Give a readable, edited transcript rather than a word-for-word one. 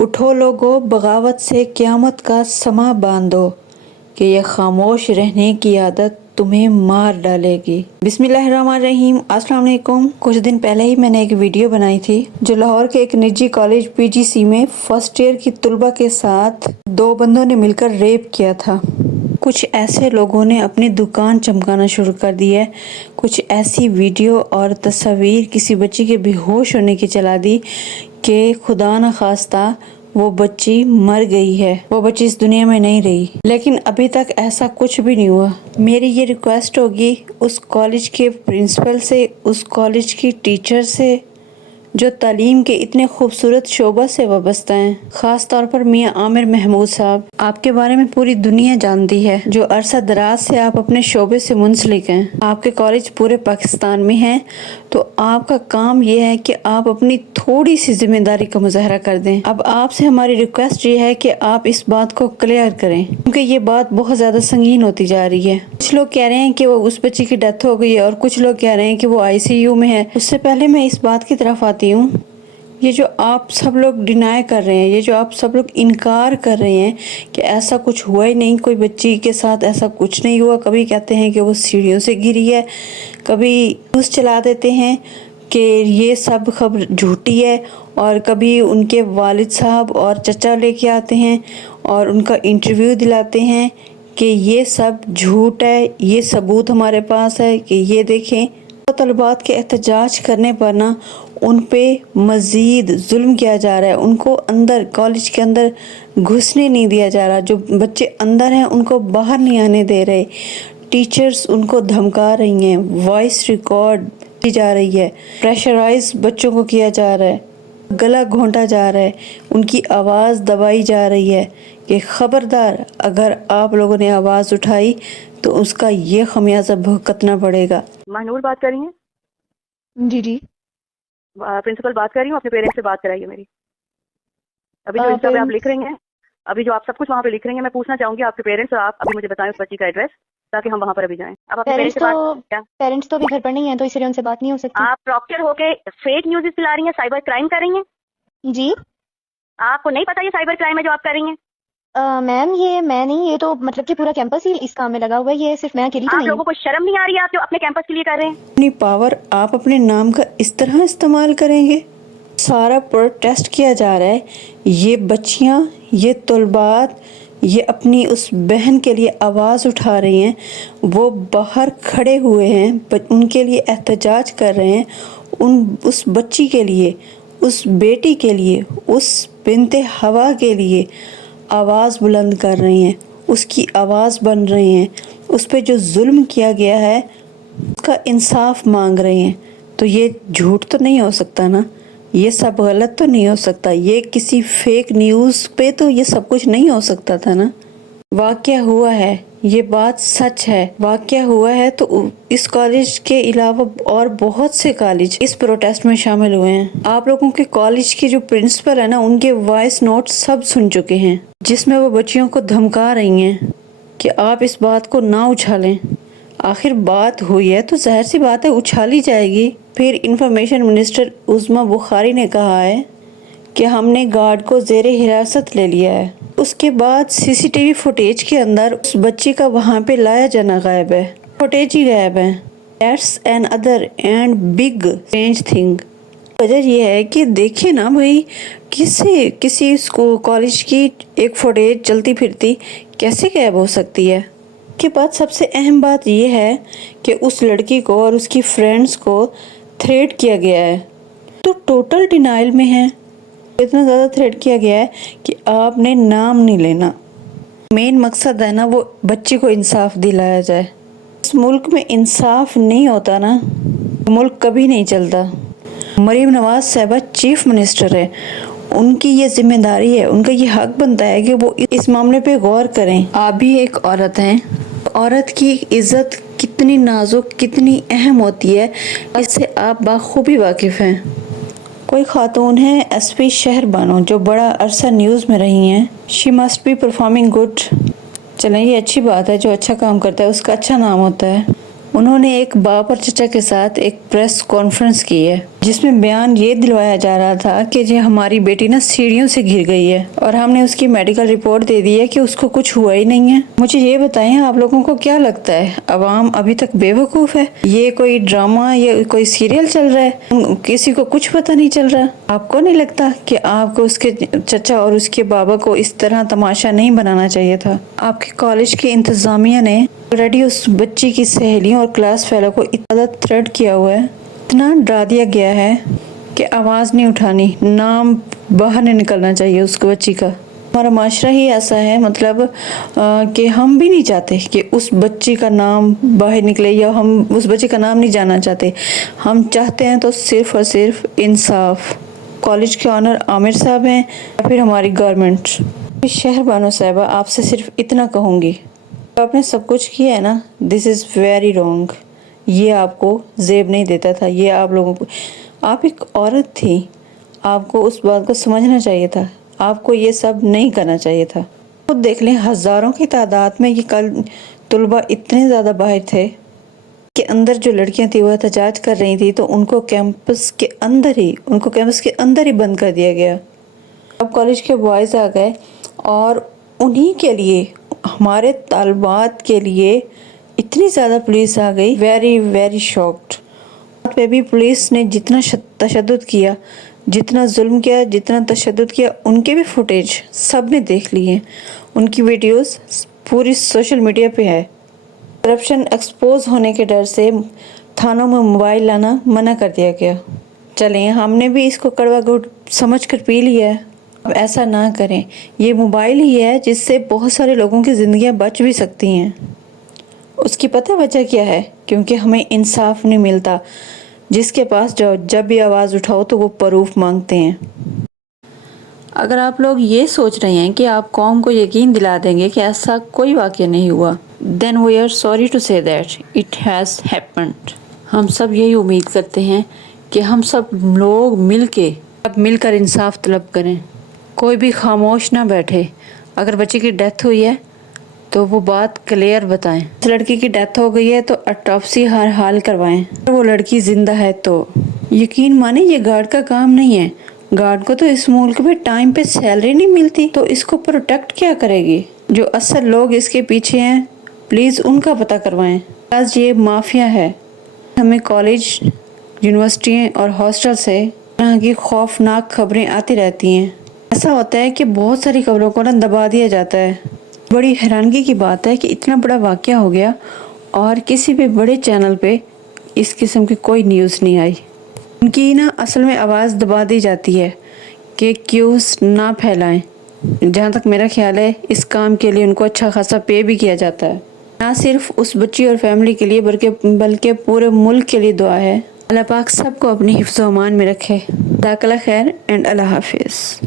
اٹھو لوگو بغاوت سے قیامت کا سما باندھو کہ یہ خاموش رہنے کی عادت تمہیں مار ڈالے گی۔ بسم اللہ الرحمن الرحیم۔ السلام علیکم۔ کچھ دن پہلے ہی میں نے ایک ویڈیو بنائی تھی جو لاہور کے ایک نجی کالج پی جی سی میں فرسٹ ایئر کی طلبہ کے ساتھ دو بندوں نے مل کر ریپ کیا تھا۔ کچھ ایسے لوگوں نے اپنی دکان چمکانا شروع کر دی ہے، کچھ ایسی ویڈیو اور تصاویر کسی بچی کے بے ہوش ہونے کی چلا دی کہ خدا نخواستہ وہ بچی مر گئی ہے، وہ بچی اس دنیا میں نہیں رہی، لیکن ابھی تک ایسا کچھ بھی نہیں ہوا۔ میری یہ ریکویسٹ ہوگی اس کالج کے پرنسپل سے، اس کالج کی ٹیچر سے جو تعلیم کے اتنے خوبصورت شعبہ سے وابستہ ہیں، خاص طور پر میاں عامر محمود صاحب۔ آپ کے بارے میں پوری دنیا جانتی ہے، جو عرصہ دراز سے آپ اپنے شعبے سے منسلک ہیں۔ آپ کے کالج پورے پاکستان میں ہیں، تو آپ کا کام یہ ہے کہ آپ اپنی تھوڑی سی ذمہ داری کا مظاہرہ کر دیں۔ اب آپ سے ہماری ریکویسٹ یہ ہے کہ آپ اس بات کو کلیئر کریں، کیونکہ یہ بات بہت زیادہ سنگین ہوتی جا رہی ہے۔ کچھ لوگ کہہ رہے ہیں کہ وہ اس بچی کی ڈیتھ ہو گئی ہے اور کچھ لوگ کہہ رہے ہیں کہ وہ آئی سی یو میں ہے۔ اس سے پہلے میں اس بات کی طرف آتی ہوں، یہ جو آپ سب لوگ ڈینائی کر رہے ہیں، یہ جو آپ سب لوگ انکار کر رہے ہیں کہ ایسا کچھ ہوا ہی نہیں، کوئی بچی کے ساتھ ایسا کچھ نہیں ہوا، کبھی کہتے ہیں کہ وہ سیڑھیوں سے گری ہے، کبھی نیوز چلا دیتے ہیں کہ یہ سب خبر جھوٹی ہے، اور کبھی ان کے والد صاحب اور چچا لے کے آتے ہیں اور ان کا انٹرویو دلاتے ہیں کہ یہ سب جھوٹ ہے، یہ ثبوت ہمارے پاس ہے کہ یہ دیکھیں۔ طلبات کے احتجاج کرنے پر نا ان پہ مزید ظلم کیا جا رہا ہے، ان کو اندر کالج کے اندر گھسنے نہیں دیا جا رہا، جو بچے اندر ہیں ان کو باہر نہیں آنے دے رہے، ٹیچرز ان کو دھمکا رہی ہیں، وائس ریکارڈ کی جا رہی ہے، پریشرائز بچوں کو کیا جا رہا ہے، گلا گھونٹا جا رہا ہے، ان کی آواز دبائی جا رہی ہے کہ خبردار اگر آپ لوگوں نے آواز اٹھائی تو اس کا یہ خمیازہ بھگتنا پڑے گا۔ مہنور بات کر رہی ہیں؟ جی پرنسپل بات کر رہی ہوں، اپنے پیرنٹس سے بات کرائیے میری۔ ابھی جو انسٹا پہ آپ لکھ رہی ہیں، ابھی جو آپ سب کچھ وہاں پہ لکھ رہی ہیں، میں پوچھنا چاہوں گی آپ کے پیرنٹس، اور آپ ابھی مجھے بتائیں اس بچی کا ایڈریس تاکہ ہم وہاں پر ابھی جائیں۔ آپ اپنے پیرنٹس سے بات، پیرنٹس تو ابھی گھر پر نہیں ہیں تو اس لیے ان سے بات نہیں ہو سکتی۔ آپ پروکٹر ہو کے فیک نیوز چلا رہی ہیں، سائبر کرائم کر رہی ہیں؟ جی آپ کو نہیں پتا یہ سائبر کرائم ہے جو آپ کر رہی ہیں؟ میم یہ میں نہیں، یہ تو مطلب کہ پورا کیمپس ہی اس کام میں لگا ہوا ہے، یہ صرف میں اکیلی تو آپ نہیں لوگوں کو شرم نہیں آ رہی ہے آپ جو اپنے کیمپس کے لیے کر رہے ہیں؟ اپنی پاور آپ اپنے نام کا اس طرح استعمال کریں گے؟ سارا پروٹیسٹ کیا جا رہا ہے، یہ بچیاں، یہ طلبات، یہ اپنی اس بہن کے لیے آواز اٹھا رہی ہیں، وہ باہر کھڑے ہوئے ہیں، ان کے لیے احتجاج کر رہے ہیں، اس بچی کے لیے، اس بیٹی کے لیے، اس بنت ہوا کے لیے آواز بلند کر رہے ہیں، اس کی آواز بن رہے ہیں، اس پہ جو ظلم کیا گیا ہے اس کا انصاف مانگ رہے ہیں۔ تو یہ جھوٹ تو نہیں ہو سکتا نا، یہ سب غلط تو نہیں ہو سکتا، یہ کسی فیک نیوز پہ تو یہ سب کچھ نہیں ہو سکتا تھا نا۔ واقعہ ہوا ہے، یہ بات سچ ہے، واقعہ ہوا ہے، تو اس کالج کے علاوہ اور بہت سے کالج اس پروٹیسٹ میں شامل ہوئے ہیں۔ آپ لوگوں کے کالج کے جو پرنسپل ہے نا، ان کے وائس نوٹ سب سن چکے ہیں جس میں وہ بچیوں کو دھمکا رہی ہیں کہ آپ اس بات کو نہ اچھالیں۔ آخر بات ہوئی ہے تو ظاہر سی بات ہے اچھالی جائے گی۔ پھر انفارمیشن منسٹر عظمیٰ بخاری نے کہا ہے کہ ہم نے گارڈ کو زیر حراست لے لیا ہے۔ اس کے بعد سی سی ٹی وی فوٹیج کے اندر اس بچی کا وہاں پہ لایا جانا غائب ہے، فوٹیج ہی غائب ہے۔ That's another and big strange thing۔ وجہ یہ ہے کہ دیکھیں نا بھائی، کسی کالج کی ایک فوٹیج چلتی پھرتی کیسے غائب ہو سکتی ہے؟ کے بعد سب سے اہم بات یہ ہے کہ اس لڑکی کو اور اس کی فرینڈز کو تھریٹ کیا گیا ہے، تو ٹوٹل ڈینائل میں ہے۔ اتنا زیادہ تھریٹ کیا گیا ہے کہ آپ نے نام نہیں لینا۔ مین مقصد ہے نا وہ بچی کو انصاف دلایا جائے۔ اس ملک میں انصاف نہیں ہوتا نا، ملک کبھی نہیں چلتا۔ مریم نواز صاحبہ چیف منسٹر ہے، ان کی یہ ذمہ داری ہے، ان کا یہ حق بنتا ہے کہ وہ اس معاملے پہ غور کریں۔ آپ بھی ایک عورت ہیں، عورت کی عزت کتنی نازک، کتنی اہم ہوتی ہے، اس سے آپ بخوبی واقف ہیں۔ کوئی خاتون ہے ایس پی شہر بانو جو بڑا عرصہ نیوز میں رہی ہیں، she must be performing good. چلیں یہ اچھی بات ہے، جو اچھا کام کرتا ہے اس کا اچھا نام ہوتا ہے۔ انہوں نے ایک باپ اور چچا کے ساتھ ایک پریس کانفرنس کی ہے۔ جس میں بیان یہ دلوایا جا رہا تھا کہ جی ہماری بیٹی نا سیڑھیوں سے گر گئی ہے اور ہم نے اس کی میڈیکل رپورٹ دے دی ہے کہ اس کو کچھ ہوا ہی نہیں ہے۔ مجھے یہ بتائیں آپ لوگوں کو کیا لگتا ہے عوام ابھی تک بے وقوف ہے؟ یہ کوئی ڈرامہ یا کوئی سیریل چل رہا ہے، کسی کو کچھ پتہ نہیں چل رہا؟ آپ کو نہیں لگتا کہ آپ کو اس کے چچا اور اس کے بابا کو اس طرح تماشا نہیں بنانا چاہیے تھا؟ آپ کے کالج کی انتظامیہ نے آلریڈی اس بچی کی سہیلیوں اور کلاس فیلو کو اتنا تھریٹ کیا ہوا ہے، اتنا ڈرا دیا گیا ہے کہ آواز نہیں اٹھانی، نام باہر نہیں نکلنا چاہیے اس کو بچی کا۔ ہمارا معاشرہ ہی ایسا ہے مطلب کہ ہم بھی نہیں چاہتے کہ اس بچی کا نام باہر نکلے یا ہم اس بچے کا نام نہیں جاننا چاہتے۔ ہم چاہتے ہیں تو صرف اور صرف انصاف۔ کالج کے آنر عامر صاحب ہیں یا پھر ہماری گورنمنٹ۔ شہر بانو صاحبہ آپ سے صرف اتنا کہوں گی، آپ نے سب کچھ کیا ہے نا، دس از ویری رانگ۔ یہ آپ کو زیب نہیں دیتا تھا، یہ آپ لوگوں کو، آپ ایک عورت تھی، آپ کو اس بات کو سمجھنا چاہیے تھا، آپ کو یہ سب نہیں کرنا چاہیے تھا۔ خود دیکھ لیں ہزاروں کی تعداد میں یہ کل طلباء اتنے زیادہ باہر تھے کہ اندر جو لڑکیاں تھیں وہ احتجاج کر رہی تھی تو ان کو کیمپس کے اندر ہی بند کر دیا گیا۔ اب کالج کے بوائز آ گئے اور انہی کے لیے، ہمارے طالبات کے لیے اتنی زیادہ پولیس آ گئی، ویری ویری شاکڈ۔ پہ بھی پولیس نے جتنا تشدد کیا، جتنا ظلم کیا، جتنا تشدد کیا، ان کے بھی فوٹیج سب نے دیکھ لی ہیں، ان کی ویڈیوز پوری سوشل میڈیا پہ ہے۔ کرپشن ایکسپوز ہونے کے ڈر سے تھانوں میں موبائل لانا منع کر دیا گیا۔ چلیں ہم نے بھی اس کو کڑوا گھونٹ سمجھ کر پی لیا ہے، اب ایسا نہ کریں۔ یہ موبائل ہی ہے جس سے بہت سارے لوگوں کی زندگیاں بچ بھی سکتی ہیں۔ اس کی پتہ وجہ کیا ہے؟ کیونکہ ہمیں انصاف نہیں ملتا۔ جس کے پاس جاؤ جب بھی آواز اٹھاؤ تو وہ پروف مانگتے ہیں۔ اگر آپ لوگ یہ سوچ رہے ہیں کہ آپ قوم کو یقین دلا دیں گے کہ ایسا کوئی واقعہ نہیں ہوا، then we are sorry to say that it has happened۔ ہم سب یہی امید کرتے ہیں کہ ہم سب لوگ مل کر انصاف طلب کریں، کوئی بھی خاموش نہ بیٹھے۔ اگر بچے کی ڈیتھ ہوئی ہے تو وہ بات کلیئر بتائیں۔ اس لڑکی کی ڈیتھ ہو گئی ہے تو اٹاپسی ہر حال کروائیں۔ اگر وہ لڑکی زندہ ہے تو یقین مانیں یہ گارڈ کا کام نہیں ہے۔ گارڈ کو تو اس ملک میں ٹائم پہ سیلری نہیں ملتی تو اس کو پروٹیکٹ کیا کرے گی؟ جو اصل لوگ اس کے پیچھے ہیں پلیز ان کا پتہ کروائیں۔ آج یہ مافیا ہے۔ ہمیں کالج، یونیورسٹی اور ہاسٹل سے طرح کی خوفناک خبریں آتی رہتی ہیں۔ ایسا ہوتا ہے کہ بہت ساری خبروں کو دبا دیا جاتا ہے۔ بڑی حیرانگی کی بات ہے کہ اتنا بڑا واقعہ ہو گیا اور کسی بھی بڑے چینل پہ اس قسم کی کوئی نیوز نہیں آئی۔ ان کی اصل میں آواز دبا دی جاتی ہے کہ کیوز نہ پھیلائیں۔ جہاں تک میرا خیال ہے اس کام کے لیے ان کو اچھا خاصا پے بھی کیا جاتا ہے۔ نہ صرف اس بچی اور فیملی کے لیے بلکہ پورے ملک کے لیے دعا ہے۔ اللہ پاک سب کو اپنی حفظ و امان میں رکھے۔ جزاک اللہ خیر اینڈ اللہ حافظ۔